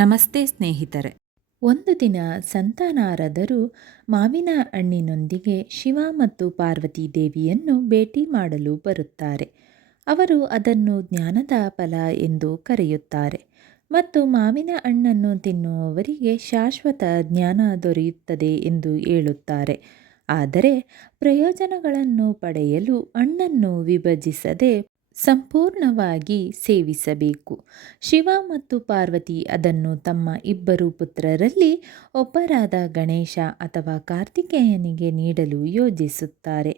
ನಮಸ್ತೆ ಸ್ನೇಹಿತರೆ. ಒಂದು ದಿನ ಸಂತಾನಾರದರು ಮಾವಿನ ಹಣ್ಣಿನೊಂದಿಗೆ ಶಿವ ಮತ್ತು ಪಾರ್ವತಿ ದೇವಿಯನ್ನು ಭೇಟಿ ಮಾಡಲು ಬರುತ್ತಾರೆ. ಅವರು ಅದನ್ನು ಜ್ಞಾನದ ಫಲ ಎಂದು ಕರೆಯುತ್ತಾರೆ ಮತ್ತು ಮಾವಿನ ಹಣ್ಣನ್ನು ತಿನ್ನುವವರಿಗೆ ಶಾಶ್ವತ ಜ್ಞಾನ ದೊರೆಯುತ್ತದೆ ಎಂದು ಹೇಳುತ್ತಾರೆ. ಆದರೆ ಪ್ರಯೋಜನಗಳನ್ನು ಪಡೆಯಲು ಹಣ್ಣನ್ನು ವಿಭಜಿಸದೆ ಸಂಪೂರ್ಣವಾಗಿ ಸೇವಿಸಬೇಕು. ಶಿವ ಮತ್ತು ಪಾರ್ವತಿ ಅದನ್ನು ತಮ್ಮ ಇಬ್ಬರು ಪುತ್ರರಲ್ಲಿ ಒಬ್ಬರಾದ ಗಣೇಶ ಅಥವಾ ಕಾರ್ತಿಕೇಯನಿಗೆ ನೀಡಲು ಯೋಜಿಸುತ್ತಾರೆ.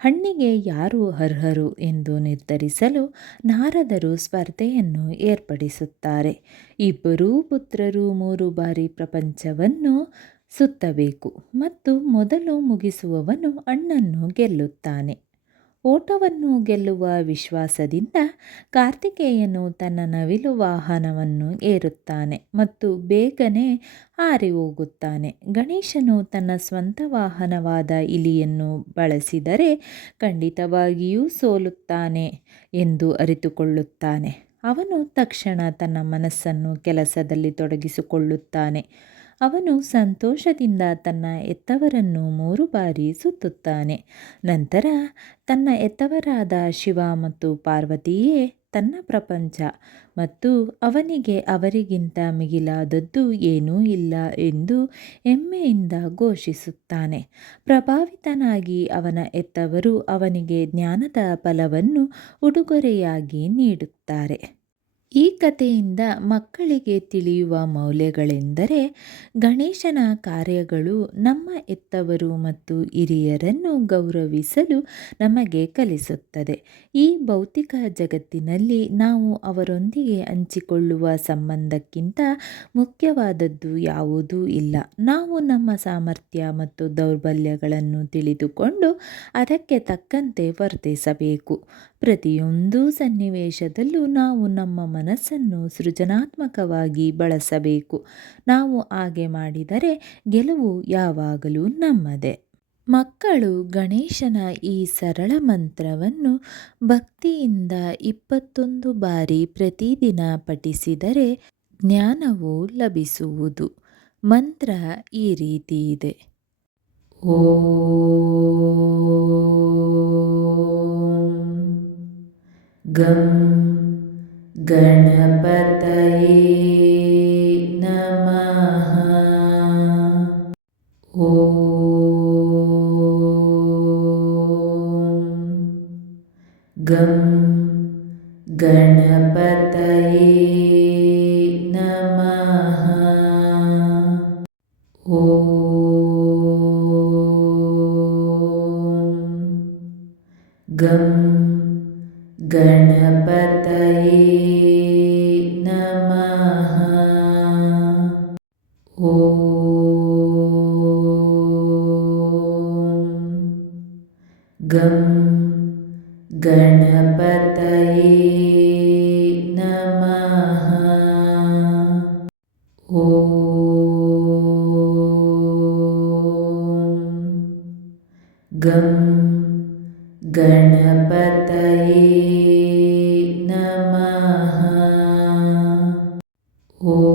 ಹಣ್ಣಿಗೆ ಯಾರು ಅರ್ಹರು ಎಂದು ನಿರ್ಧರಿಸಲು ನಾರದರು ಸ್ಪರ್ಧೆಯನ್ನು ಏರ್ಪಡಿಸುತ್ತಾರೆ. ಇಬ್ಬರೂ ಪುತ್ರರು 3 ಬಾರಿ ಪ್ರಪಂಚವನ್ನು ಸುತ್ತಬೇಕು ಮತ್ತು ಮೊದಲು ಮುಗಿಸುವವನು ಹಣ್ಣನ್ನು ಗೆಲ್ಲುತ್ತಾನೆ. ಓಟವನ್ನು ಗೆಲ್ಲುವ ವಿಶ್ವಾಸದಿಂದ ಕಾರ್ತಿಕೇಯನು ತನ್ನ ನವಿಲು ವಾಹನವನ್ನು ಏರುತ್ತಾನೆ ಮತ್ತು ಬೇಗನೆ ಹಾರಿ ಹೋಗುತ್ತಾನೆ. ಗಣೇಶನು ತನ್ನ ಸ್ವಂತ ವಾಹನವಾದ ಇಲಿಯನ್ನು ಬಳಸಿದರೆ ಖಂಡಿತವಾಗಿಯೂ ಸೋಲುತ್ತಾನೆ ಎಂದು ಅರಿತುಕೊಳ್ಳುತ್ತಾನೆ. ಅವನು ತಕ್ಷಣ ತನ್ನ ಮನಸ್ಸನ್ನು ಕೆಲಸದಲ್ಲಿ ತೊಡಗಿಸಿಕೊಳ್ಳುತ್ತಾನೆ. ಅವನು ಸಂತೋಷದಿಂದ ತನ್ನ ಹೆತ್ತವರನ್ನು 3 ಬಾರಿ ಸುತ್ತುತ್ತಾನೆ. ನಂತರ ತನ್ನ ಹೆತ್ತವರಾದ ಶಿವ ಮತ್ತು ಪಾರ್ವತಿಯೇ ತನ್ನ ಪ್ರಪಂಚ ಮತ್ತು ಅವನಿಗೆ ಅವರಿಗಿಂತ ಮಿಗಿಲಾದದ್ದು ಏನೂ ಇಲ್ಲ ಎಂದು ಹೆಮ್ಮೆಯಿಂದ ಘೋಷಿಸುತ್ತಾನೆ. ಪ್ರಭಾವಿತನಾಗಿ ಅವನ ಹೆತ್ತವರು ಅವನಿಗೆ ಜ್ಞಾನದ ಫಲವನ್ನು ಉಡುಗೊರೆಯಾಗಿ ನೀಡುತ್ತಾರೆ. ಈ ಕಥೆಯಿಂದ ಮಕ್ಕಳಿಗೆ ತಿಳಿಯುವ ಮೌಲ್ಯಗಳೆಂದರೆ, ಗಣೇಶನ ಕಾರ್ಯಗಳು ನಮ್ಮ ಹೆತ್ತವರು ಮತ್ತು ಹಿರಿಯರನ್ನು ಗೌರವಿಸಲು ನಮಗೆ ಕಲಿಸುತ್ತದೆ. ಈ ಭೌತಿಕ ಜಗತ್ತಿನಲ್ಲಿ ನಾವು ಅವರೊಂದಿಗೆ ಹಂಚಿಕೊಳ್ಳುವ ಸಂಬಂಧಕ್ಕಿಂತ ಮುಖ್ಯವಾದದ್ದು ಯಾವುದೂ ಇಲ್ಲ. ನಾವು ನಮ್ಮ ಸಾಮರ್ಥ್ಯ ಮತ್ತು ದೌರ್ಬಲ್ಯಗಳನ್ನು ತಿಳಿದುಕೊಂಡು ಅದಕ್ಕೆ ತಕ್ಕಂತೆ ವರ್ತಿಸಬೇಕು. ಪ್ರತಿಯೊಂದು ಸನ್ನಿವೇಶದಲ್ಲೂ ನಾವು ನಮ್ಮ ಮನಸ್ಸನ್ನು ಸೃಜನಾತ್ಮಕವಾಗಿ ಬಳಸಬೇಕು. ನಾವು ಹಾಗೆ ಮಾಡಿದರೆ ಗೆಲುವು ಯಾವಾಗಲೂ ನಮ್ಮದೇ. ಮಕ್ಕಳು ಗಣೇಶನ ಈ ಸರಳ ಮಂತ್ರವನ್ನು ಭಕ್ತಿಯಿಂದ 21 ಬಾರಿ ಪ್ರತಿದಿನ ಪಠಿಸಿದರೆ ಜ್ಞಾನವು ಲಭಿಸುವುದು. ಮಂತ್ರ ಈ ರೀತಿ ಇದೆ: ಓಂ ಗಂ ಗಣಪತಯೇ ನಮಃ. ಓಂ ಗಂ ಗಣಪತಯೇ ನಮಃ. ಓಂ ಗಂ ಗಣಪತಯೇ ನಮಃ. ಓಂ ಗಂ ಗಣಪತಯೇ ನಮಃ. ಓಂ ಗಂ ಗಣಪತಯೇ ನಮಃ. ಓಂ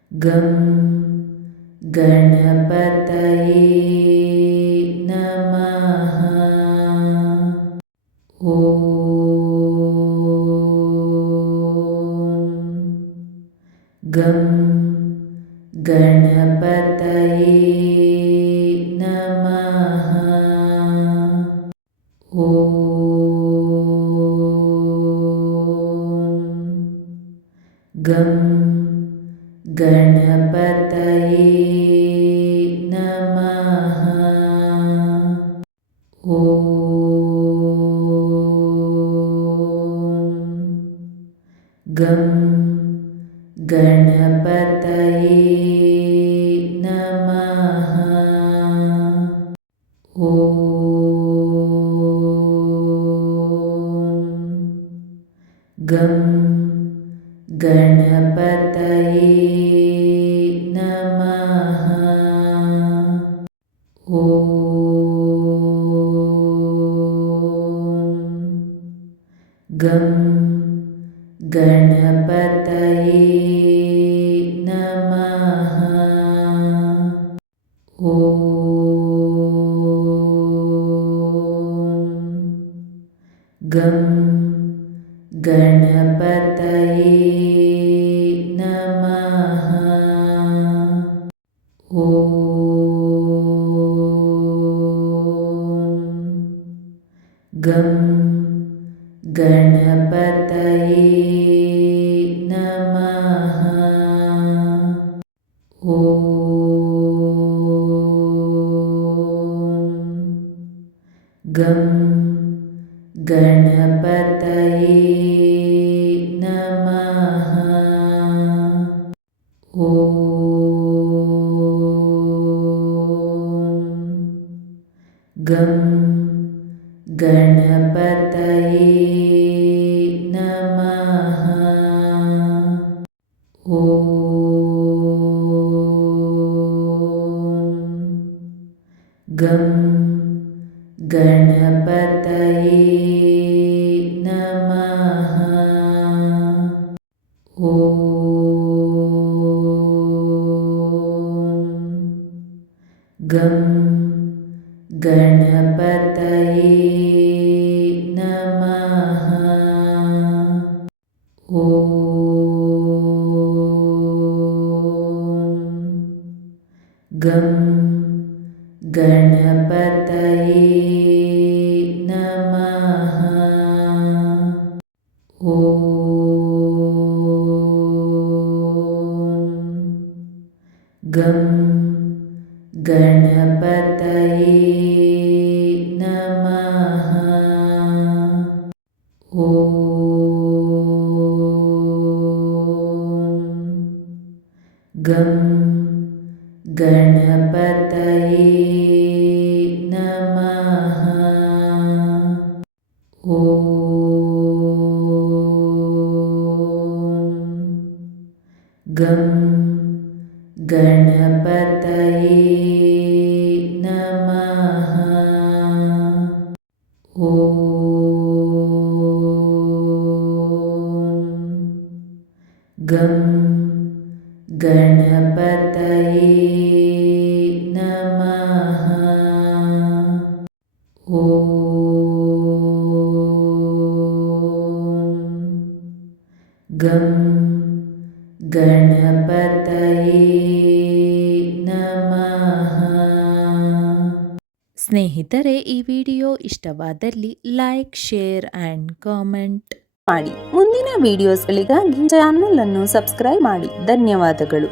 ಗಂ ಗಣಪತಯೇ ನಮಃ. ಓಂ ಗಂ ಗಣಪತಯೇ ನಮಃ. ಓಂ ಗಂ ಗಣಪತಯೇ ನಮಃ. ಓಂ ಗಂ ಗಣಪತಯೇ ನಮಃ. ಓಂ ಗಂ ಗಣಪತಯೇ ನಮಃ. ಓಂ ಗಂ ಗಣಪತಯೇ ನಮಃ. ಓಂ ಗಂ ಗಣಪತಯೇ ನಮಃ. ಓಂ ಗಂ ಗಣಪತಯೇ ನಮಃ. ಓಂ ಗಂ ಗಣಪತಯೇ ನಮಃ. ಓಂ ಗಂ ಗಣಪತಯೇ ನಮಃ. ಓಂ ಗಂ ಗಣಪತಯೇ ನಮಃ. ಓಂ ಗಂ ಗಣಪತಯೇ ನಮಃ. ಓಂ ಗಂ ಗಣಪತಯೇ ನಮಃ. ಓಂ ಗಂ ಗಣಪತಯೇ ನಮಃ. ಓಂ ಗಂ ಗಣಪತಯೇ ನಮಃ. ಓಂ ಗಂ ಗಣಪತಯೇ ನಮಃ. ಓಂ ಗಂ ಗಣಪತಯೇ ನಮಃ. ಓಂ ಗಂ ಗಣಪತಯೇ ನಮಃ. ಸ್ನೇಹಿತರೆ, ಈ ವಿಡಿಯೋ ಇಷ್ಟವಾದಲ್ಲಿ ಲೈಕ್, ಶೇರ್ ಆ್ಯಂಡ್ ಕಾಮೆಂಟ್ ಮಾಡಿ. ಮುಂದಿನ ವಿಡಿಯೋಸ್ಗಳಿಗಾಗಿ ಚಾನಲ್ ಅನ್ನು ಸಬ್ಸ್ಕ್ರೈಬ್ ಮಾಡಿ. ಧನ್ಯವಾದಗಳು.